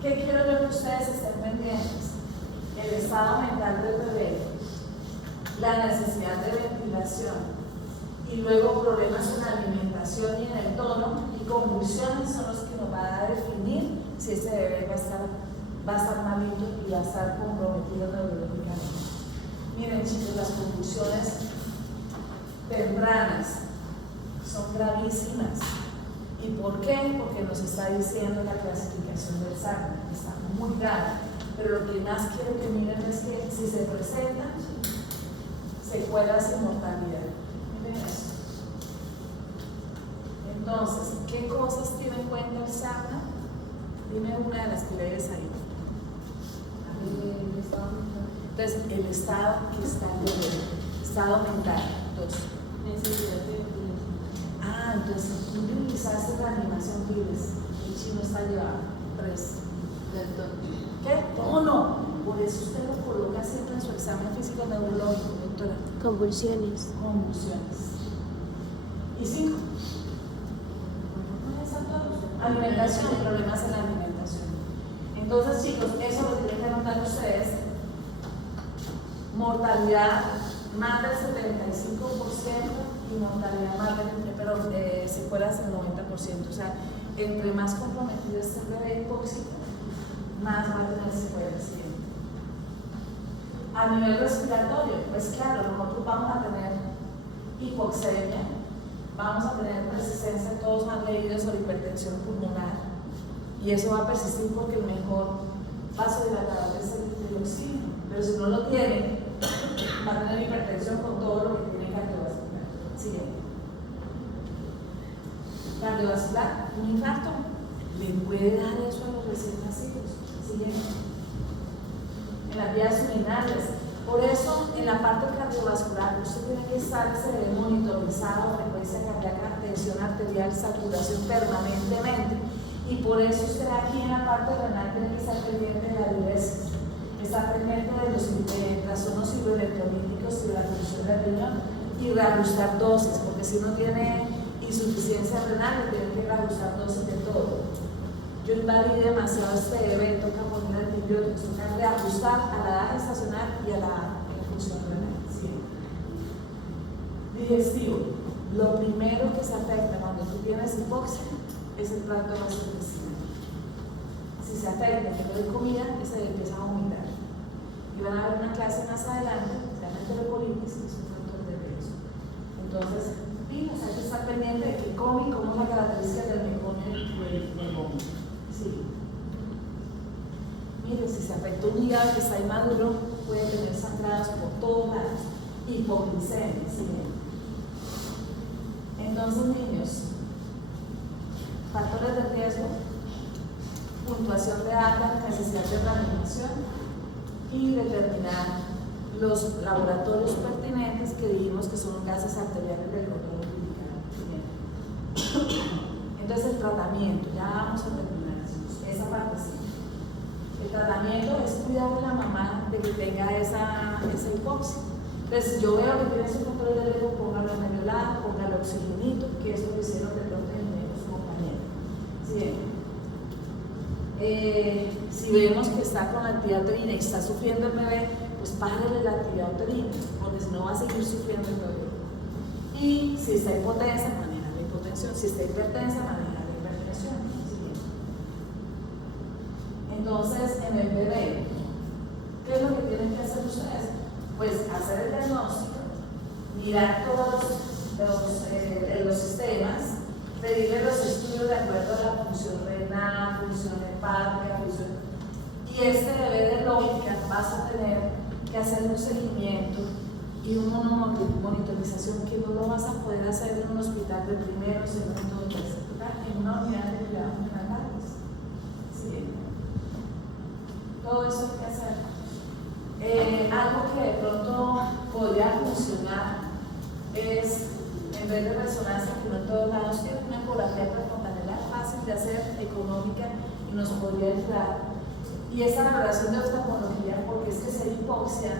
¿Qué quiero yo que ustedes estén pendientes? El estado mental del bebé, la necesidad de ventilación y luego problemas en la alimentación y en el tono y convulsiones son los que nos van a definir si ese bebé va a estar malito y va a estar comprometido neurológicamente. Miren chicos, las convulsiones tempranas son gravísimas. ¿Y por qué? Porque nos está diciendo la clasificación del SACNA, que está muy grave. Pero lo que más quiero que miren es que si se presentan secuelas y mortalidad. Miren eso. Entonces, ¿qué cosas tiene en cuenta el SACNA? Dime una de las que lees ahí. El estado mental. Entonces, el estado que está en el estado mental. 2. Necesidad de ventilación. Entonces tú utilizaste la animación Vives. El chino está llevado. 3. ¿Qué? Tono. Por eso usted lo coloca siempre en su examen físico neurológico, doctora. Convulsiones. Convulsiones. Y 5. Alimentación, problemas en la alimentación. Entonces, chicos, eso lo tienen que anotar ustedes. Mortalidad más del 75% y mortalidad más del, secuelas del 90%. O sea, entre más comprometido esté el bebé hipóxico, más va a tener secuelas. ¿Sí? A nivel respiratorio, pues claro, nosotros vamos a tener hipoxemia, vamos a tener persistencia, todos han leído sobre hipertensión pulmonar, y eso va a persistir porque el mejor vasodilatador es el oxígeno, pero si no lo tiene, va a tener hipertensión con todo lo que tiene cardiovascular. Siguiente. Cardiovascular, un infarto, le puede dar eso a los recién nacidos. Siguiente. En las vías urinarias. Por eso, en la parte cardiovascular, usted tiene que estar monitorizado, frecuencia cardíaca, tensión arterial, saturación permanentemente. Y por eso usted aquí en la parte renal tiene que estar pendiente de la diuresis. Está pendiente de los trastornos hidroelectrolíticos y de la función del riñón y reajustar dosis, porque si uno tiene insuficiencia renal, tiene que reajustar dosis de todo. Yo invadí demasiado este bebé, toca poner antibióticos, toca reajustar a la edad gestacional y a la función renal. ¿Sí? Digestivo. Lo primero que se afecta cuando tú tienes hipoxia es el tracto gastrointestinal. Si se afecta, que no hay comida, se empieza a vomitar. Y van a ver una clase más adelante, se llama enterocolitis, que es un factor de riesgo. Entonces, pilas, hay que estar pendiente de qué come y cómo es la característica del meconium del vómito. Sí. Mire, si se afecta un hígado que está inmaduro, puede tener sangrados por todos lados. Hipoglicemia, ¿sí? Entonces, niños, factores de riesgo, puntuación de alta, necesidad de reanimación y determinar los laboratorios pertinentes que dijimos que son gases arteriales del control umbilical. Entonces el tratamiento, ya vamos a terminar esa parte sí. El tratamiento es cuidar de la mamá de que tenga esa hipoxia. Entonces si yo veo que tiene su control de riesgo, póngalo en medio lado, póngalo oxigenito, que es lo que hicieron de pronto en su compañero. ¿Sí? Si vemos que está con la actividad uterina y está sufriendo el bebé, pues párele la actividad uterina, porque si no va a seguir sufriendo el bebé. Y si está hipotensa, maneja la hipotensión. Si está hipertensa, maneja la hipertensión. ¿Sí? Entonces, en el bebé, ¿qué es lo que tienen que hacer ustedes? Pues hacer el diagnóstico, mirar todos los sistemas, pedirle los estudios de acuerdo a la función renal, función hepática, y este bebé de lógica vas a tener que hacer un seguimiento y una monitorización que no lo vas a poder hacer en un hospital de primero, segundo, tercero, en una unidad de cuidados neonatales. ¿Sí? Todo eso hay que hacer. Algo que de pronto podría funcionar es, en vez de resonancia, que no en todos lados tiene una ecografía prefontanelar fácil de hacer, económica, y nos podría ayudar. Y esa valoración de oftalmología, porque es que ser hipoxia,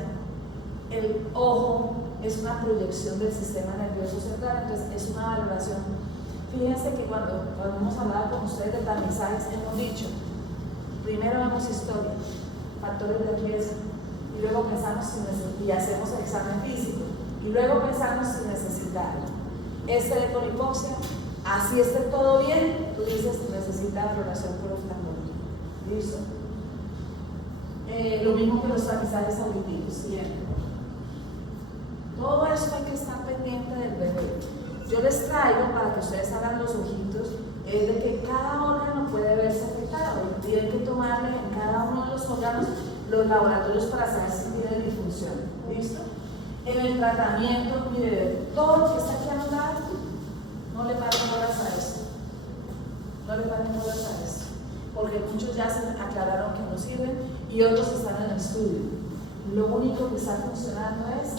el ojo es una proyección del sistema nervioso central, entonces es una valoración. Fíjense que cuando hemos hablado con ustedes de tamizajes, hemos dicho, primero vemos historia, factores de riesgo, y luego pensamos y hacemos el examen físico, y luego pensamos si necesita de con hipoxia, así esté todo bien, tú dices que necesita floración por oftalmología. ¿Listo? Lo mismo que los tamizajes auditivos, siempre. Todo eso hay que estar pendiente del bebé. Yo les traigo para que ustedes hagan los ojitos de que cada órgano puede verse afectado y tienen que tomarle en cada uno de los órganos los laboratorios para saber si tiene disfunción. ¿Listo? En el tratamiento, mire, todo lo que está aquí anotado, no le paren horas a eso. No le paren horas a eso. Porque muchos ya se aclararon que no sirven y otros están en el estudio. Lo único que está funcionando es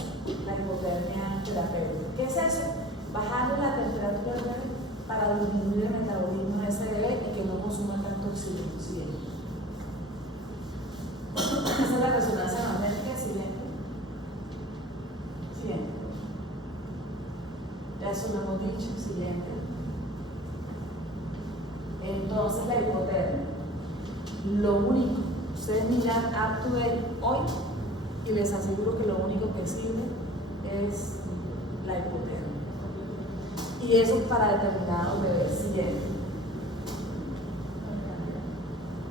la hipotermia terapéutica. ¿Qué es eso? Bajarle la temperatura al bebé para disminuir el metabolismo de ese bebé y que no consuma tanto oxígeno. ¿Sí? Esa es la resonancia magnética silente. Siguiente. Ya eso lo hemos dicho. Siguiente. Entonces la hipotermia. Lo único, ustedes miran Up to Date hoy y les aseguro que lo único que sirve es la hipotermia. Y eso para determinados bebés. Siguiente.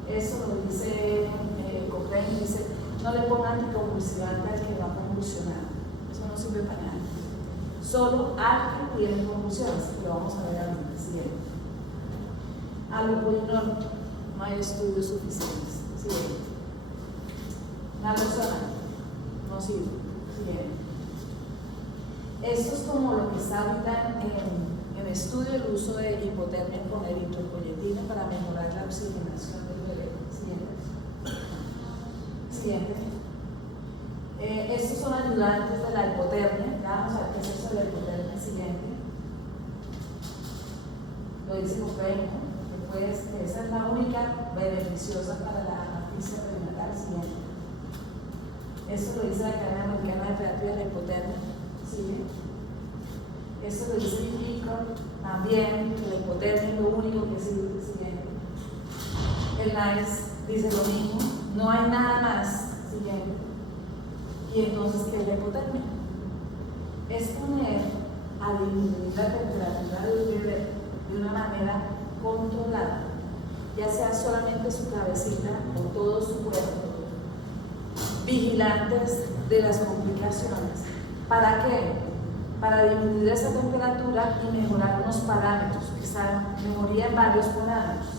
Eso lo dice Cochrane, dice, no le pongan anticonvulsivante al que va a convulsionar. Eso no sirve para nada. Solo al que tiene convulsiones, que lo vamos a ver ahorita. Siguiente. Alopurinol, no hay estudios suficientes. Siguiente. Naloxona, no sirve. Siguiente. Esto es como lo que está ahorita en estudio, el uso de hipotermia con eritropoyetina para mejorar la oxigenación del bebé. Siguiente. Estos son ayudantes de la hipotermia. Vamos a ver qué es eso de la hipotermia. Siguiente. Lo dice Cochrane, que pues, esa es la única beneficiosa para la asfixia perinatal. Siguiente. Esto lo dice la Academia Americana de Terapia de la Hipotermia. ¿Sí? Esto lo dice ICOR también, que la hipotermia es lo único que sirve. Siguiente. El NICE dice lo mismo, no hay nada más. Siguiente. Y entonces, ¿qué es la hipotermia? Es poner a disminuir la temperatura del bebé de una manera controlada, ya sea solamente su cabecita o todo su cuerpo, vigilantes de las complicaciones. ¿Para qué? Para disminuir esa temperatura y mejorar unos parámetros, esa mejoría en varios parámetros.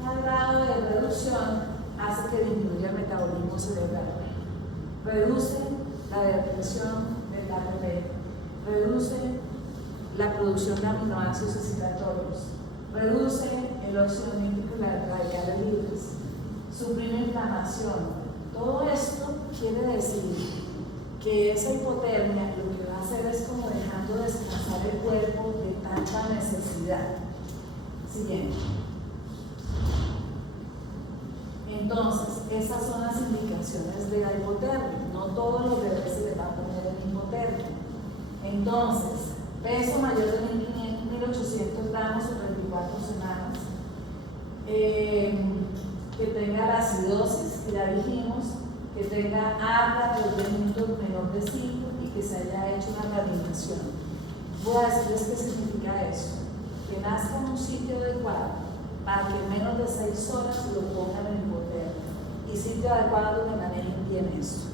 Cada grado de reducción hace que disminuya el metabolismo cerebral, reduce la depresión del ATP, reduce la producción de aminoácidos excitatorios, reduce el óxido nítrico y las radicales libres, suprime inflamación. Todo esto quiere decir que esa hipotermia lo que va a hacer es como dejando descansar el cuerpo de tanta necesidad. Siguiente. Entonces, esas son las indicaciones de la hipotermia. No todos los bebés se les va a poner en hipotermia. Entonces, peso mayor de 1.800 gramos o 34 semanas, que tenga la acidosis, que ya dijimos, que tenga ARDA de 10 minutos menor de 5 y que se haya hecho una reanimación. Voy a decirles qué significa eso. Que nazca en un sitio adecuado para que en menos de 6 horas lo pongan en hipotermia y sitio adecuado donde manejen bien eso.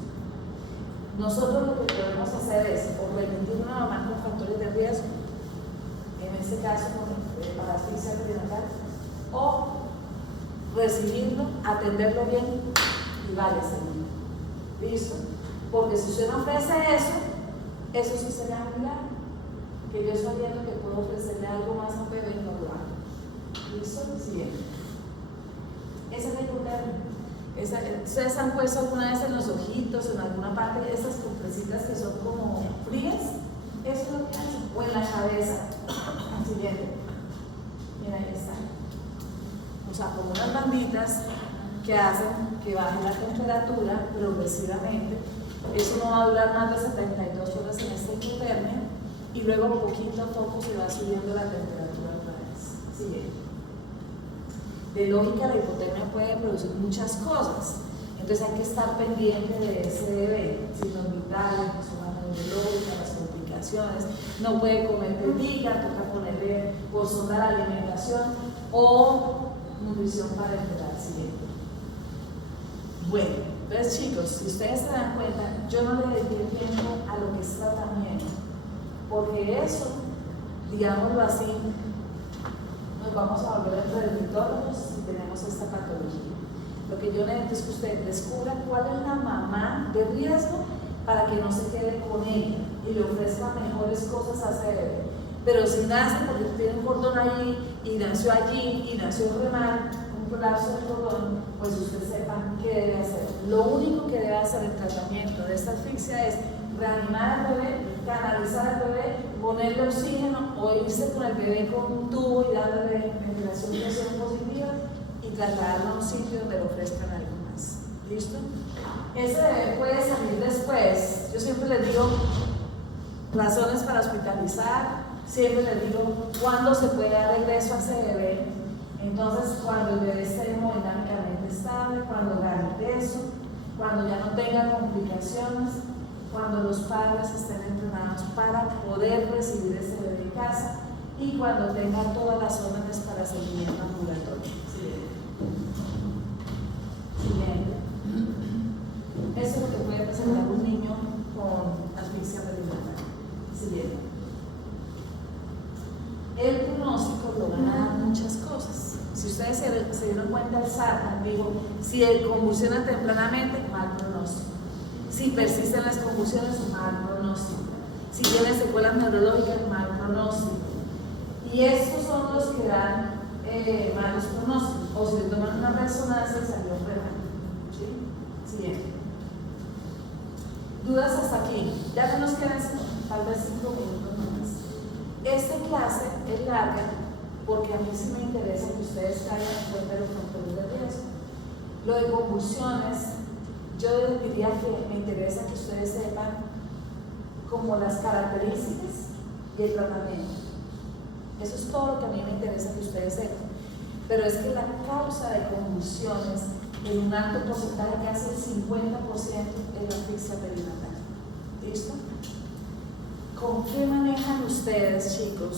Nosotros lo que podemos hacer es o remitir una mamá con factores de riesgo, en este caso para asfixia perinatal, o recibirlo, atenderlo bien y váyase. ¿Listo? Porque si usted no ofrece eso sí sería un milagro. Que yo sabiendo que puedo ofrecerle algo más a un bebé y no lo hago. ¿Listo? Siguiente. Esa es la hipotermia. ¿Ustedes han puesto alguna vez en los ojitos, en alguna parte de estas compresitas que son como frías? Eso es lo que hacen. O en la cabeza. Siguiente. Mira, ahí está. O sea, como unas banditas que hacen que baje la temperatura progresivamente. Eso no va a durar más de 72 horas en esta hipotermia y luego poquito a poco se va subiendo la temperatura otra vez. Siguiente. De lógica, la hipotermia puede producir muchas cosas. Entonces hay que estar pendiente de ese bebé, signos vitales, zona neurológica, las complicaciones, no puede comer pediga, toca ponerle por sonda la alimentación o nutrición para esperar siguiente. Bueno, entonces chicos, si ustedes se dan cuenta, yo no le dediqué tiempo a lo que es tratamiento, porque eso, digámoslo así, nos vamos a volver enreditóricos si tenemos esta patología. Lo que yo necesito es que ustedes descubran cuál es la mamá de riesgo para que no se quede con ella y le ofrezca mejores cosas a ese bebé. Pero si nace porque tiene un cordón allí y nació allí y nació re mal, un colapso del cordón, pues usted sepa qué debe hacer. Lo único que debe hacer el tratamiento de esta asfixia es reanimar al bebé, canalizar al bebé, ponerle oxígeno o irse con el bebé con un tubo y darle ventilación y presión positiva y trasladarlo a un sitio donde le ofrezcan algo más. ¿Listo? Ese bebé puede salir después. Yo siempre les digo razones para hospitalizar, siempre les digo cuándo se puede dar regreso a ese bebé. Entonces, cuando el bebé esté hemodinámicamente estable, cuando gane peso, cuando ya no tenga complicaciones, cuando los padres estén entrenados para poder recibir ese bebé en casa y cuando tenga todas las órdenes para seguimiento ambulatorio. Siguiente. Eso es lo que puede presentar un niño con asfixia perinatal. Siguiente. El pronóstico lo van a dar muchas cosas. Si ustedes se dieron cuenta, el SARA dijo, si convulsiona tempranamente, mal pronóstico. Si persisten las convulsiones, mal pronóstico. Si tiene secuelas neurológicas, mal pronóstico. Y estos son los que dan malos pronósticos. O si le toman una resonancia y salió enferma. ¿Sí? Siguiente. ¿Dudas hasta aquí? Ya no nos quedan tal vez 5 minutos más. Esta clase es larga porque a mí sí me interesa que ustedes caigan en cuenta de los factores de riesgo. Lo de convulsiones, yo diría que me interesa que ustedes sepan como las características y el tratamiento. Eso es todo lo que a mí me interesa que ustedes sepan. Pero es que la causa de convulsiones en un alto porcentaje, casi el 50%, es la asfixia perinatal. ¿Listo? ¿Con qué manejan ustedes, chicos,